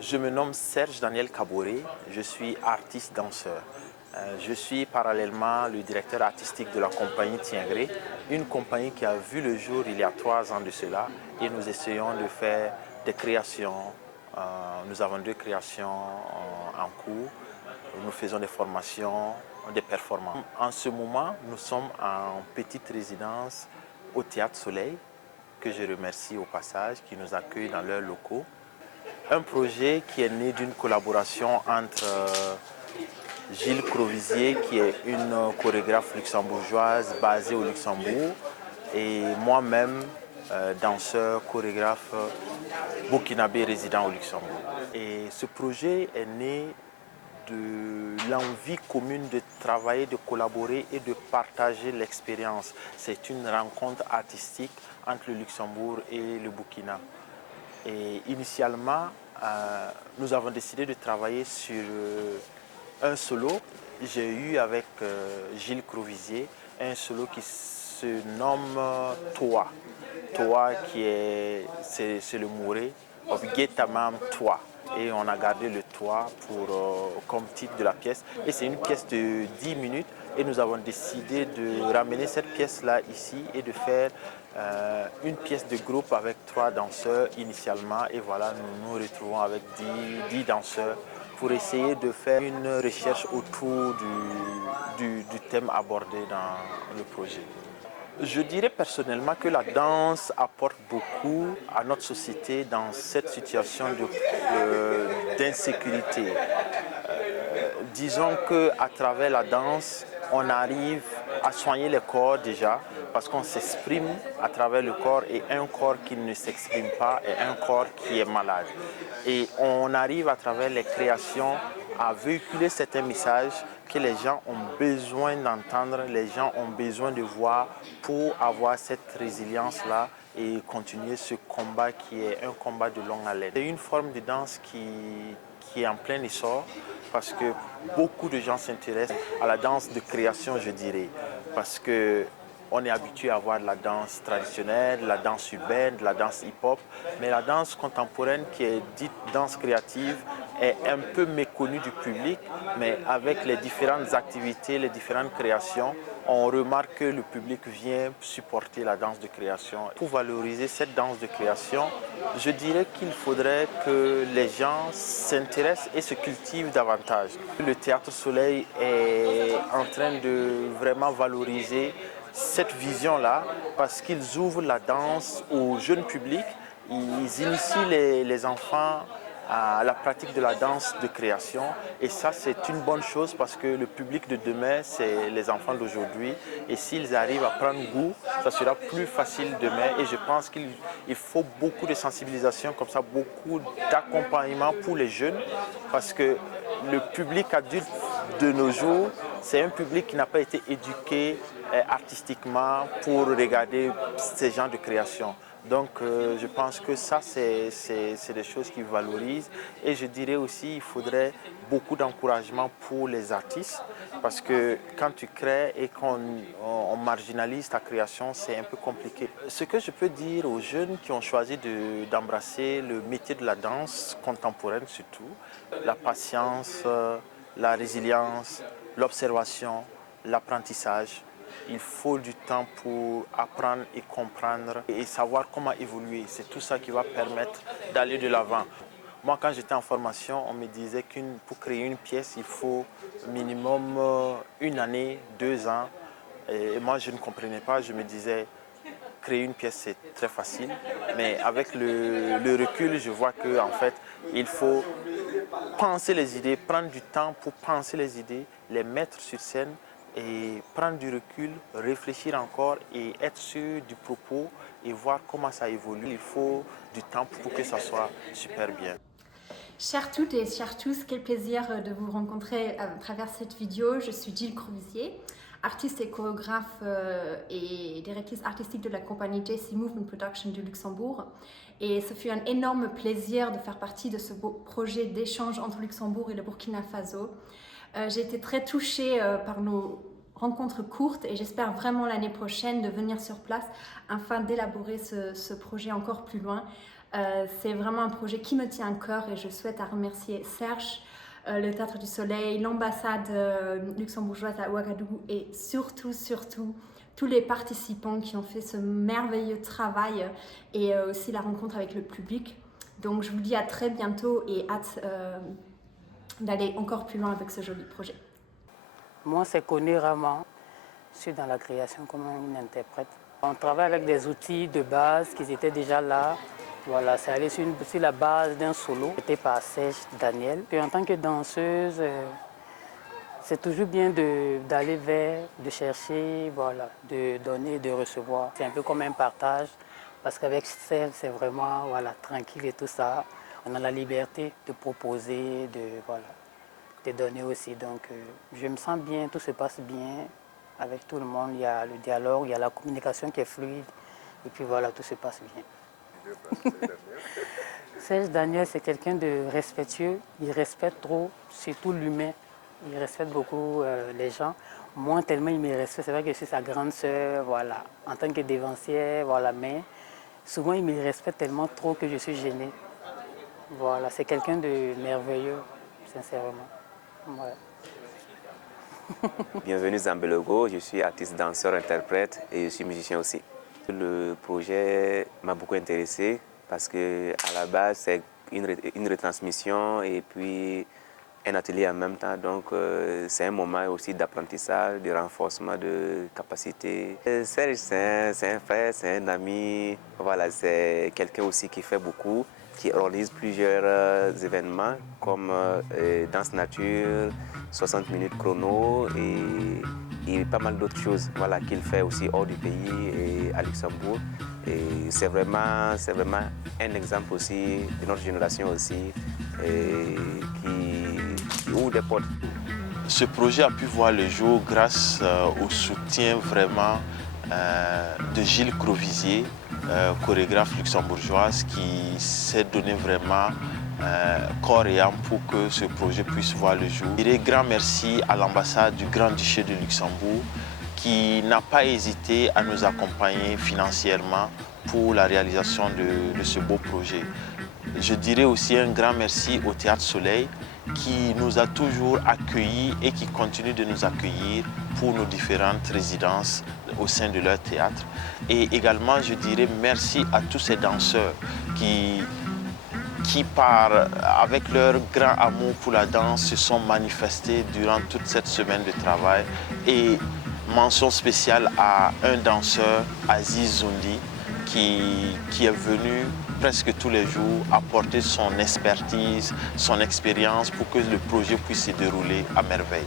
Je me nomme Serge Daniel Kaboré, je suis artiste danseur. Je suis parallèlement le directeur artistique de la compagnie Tiengré, une compagnie qui a vu le jour il y a 3 ans de cela et nous essayons de faire des créations. Nous avons 2 créations en cours, nous faisons des formations, des performances. En ce moment, nous sommes en petite résidence au Théâtre Soleil, que je remercie au passage, qui nous accueille dans leurs locaux. Un projet qui est né d'une collaboration entre Gilles Crovisier, qui est une chorégraphe luxembourgeoise basée au Luxembourg, et moi-même, danseur, chorégraphe burkinabé résident au Luxembourg. Et ce projet est né de l'envie commune de travailler, de collaborer et de partager l'expérience. C'est une rencontre artistique entre le Luxembourg et le Burkina. Et initialement, nous avons décidé de travailler sur un solo. J'ai eu avec Gilles Crovisier un solo qui se nomme Toi. Toi c'est le mouré, Obgetamam Toi. Et on a gardé le Toi comme titre de la pièce. Et c'est une pièce de 10 minutes. Et nous avons décidé de ramener cette pièce-là ici et de faire une pièce de groupe avec 3 danseurs initialement. Et voilà, nous nous retrouvons avec 10 danseurs pour essayer de faire une recherche autour du thème abordé dans le projet. Je dirais personnellement que la danse apporte beaucoup à notre société dans cette situation d'insécurité. Disons qu'à travers la danse, on arrive à soigner le corps déjà, parce qu'on s'exprime à travers le corps, et un corps qui ne s'exprime pas est un corps qui est malade. Et on arrive à travers les créations à véhiculer certains messages que les gens ont besoin d'entendre, les gens ont besoin de voir pour avoir cette résilience-là et continuer ce combat qui est un combat de longue haleine. C'est une forme de danse qui est en plein essor parce que beaucoup de gens s'intéressent à la danse de création, je dirais, parce que on est habitué à voir de la danse traditionnelle, de la danse urbaine, de la danse hip-hop, mais la danse contemporaine qui est dite danse créative est un peu méconnue du public, mais avec les différentes activités, les différentes créations, on remarque que le public vient supporter la danse de création. Pour valoriser cette danse de création, je dirais qu'il faudrait que les gens s'intéressent et se cultivent davantage. Le Théâtre Soleil est en train de vraiment valoriser cette vision-là parce qu'ils ouvrent la danse au jeune public, ils initient les enfants à la pratique de la danse de création, et ça c'est une bonne chose parce que le public de demain c'est les enfants d'aujourd'hui, et s'ils arrivent à prendre goût, ça sera plus facile demain. Et je pense qu'il faut beaucoup de sensibilisation comme ça, beaucoup d'accompagnement pour les jeunes, parce que le public adulte de nos jours, c'est un public qui n'a pas été éduqué artistiquement pour regarder ces genres de création. Donc je pense que ça, c'est des choses qui valorisent. Et je dirais aussi qu'il faudrait beaucoup d'encouragement pour les artistes, parce que quand tu crées et qu'on marginalise ta création, c'est un peu compliqué. Ce que je peux dire aux jeunes qui ont choisi d'embrasser le métier de la danse contemporaine surtout, la patience, la résilience, l'observation, l'apprentissage. Il faut du temps pour apprendre et comprendre et savoir comment évoluer. C'est tout ça qui va permettre d'aller de l'avant. Moi, quand j'étais en formation, on me disait que pour créer une pièce, il faut minimum 1 année, 2 ans. Et moi, je ne comprenais pas. Je me disais, créer une pièce, c'est très facile. Mais avec le recul, je vois qu'en fait, il faut penser les idées, prendre du temps pour penser les idées, les mettre sur scène et prendre du recul, réfléchir encore et être sûr du propos et voir comment ça évolue. Il faut du temps pour que ça soit super bien. Chères toutes et chers tous, quel plaisir de vous rencontrer à travers cette vidéo. Je suis Gilles Crovisier, artiste et chorégraphe et directrice artistique de la compagnie JC Movement Production du Luxembourg. Et ce fut un énorme plaisir de faire partie de ce beau projet d'échange entre Luxembourg et le Burkina Faso. J'ai été très touchée par nos rencontres courtes et j'espère vraiment l'année prochaine de venir sur place afin d'élaborer ce projet encore plus loin. C'est vraiment un projet qui me tient à cœur et je souhaite à remercier Serge, le Théâtre du Soleil, l'ambassade luxembourgeoise à Ouagadougou et surtout tous les participants qui ont fait ce merveilleux travail et aussi la rencontre avec le public. Donc je vous dis à très bientôt et hâte d'aller encore plus loin avec ce joli projet. Moi, c'est Connie Raman. Je suis dans la création comme une interprète. On travaille avec des outils de base qui étaient déjà là. Voilà, c'est allé sur la base d'un solo, c'était par Serge Daniel. Et en tant que danseuse, c'est toujours bien d'aller vers, de chercher, voilà, de donner et de recevoir. C'est un peu comme un partage, parce qu'avec Serge, c'est vraiment voilà, tranquille et tout ça. On a la liberté de proposer, de donner aussi. Donc, je me sens bien, tout se passe bien avec tout le monde. Il y a le dialogue, il y a la communication qui est fluide. Et puis voilà, tout se passe bien. Serge Daniel, c'est quelqu'un de respectueux. Il respecte trop, surtout l'humain. Il respecte beaucoup les gens. Moi, tellement il me respecte. C'est vrai que je suis sa grande sœur, voilà, en tant que dévancière, voilà. Mais souvent, il me respecte tellement trop que je suis gênée. Voilà, c'est quelqu'un de merveilleux, sincèrement. Ouais. Bienvenue Zambelogo, je suis artiste, danseur, interprète et je suis musicien aussi. Le projet m'a beaucoup intéressé parce qu'à la base c'est une retransmission et puis un atelier en même temps. Donc c'est un moment aussi d'apprentissage, de renforcement de capacités. Serge, c'est un frère, c'est un ami. Voilà, c'est quelqu'un aussi qui fait beaucoup, qui organise plusieurs événements comme danse nature, 60 minutes chrono et pas mal d'autres choses voilà, qu'il fait aussi hors du pays et à Luxembourg. Et c'est vraiment un exemple aussi de notre génération aussi qui ouvre des portes. Ce projet a pu voir le jour grâce au soutien vraiment de Gilles Crovisier, chorégraphe luxembourgeoise qui s'est donné vraiment corps et âme pour que ce projet puisse voir le jour. Je dirais grand merci à l'ambassade du Grand-Duché de Luxembourg qui n'a pas hésité à nous accompagner financièrement pour la réalisation de ce beau projet. Je dirais aussi un grand merci au Théâtre Soleil qui nous a toujours accueillis et qui continue de nous accueillir pour nos différentes résidences au sein de leur théâtre. Et également, je dirais merci à tous ces danseurs qui avec leur grand amour pour la danse, se sont manifestés durant toute cette semaine de travail. Et mention spéciale à un danseur, Aziz Zoundi, qui est venu presque tous les jours apporter son expertise, son expérience pour que le projet puisse se dérouler à merveille.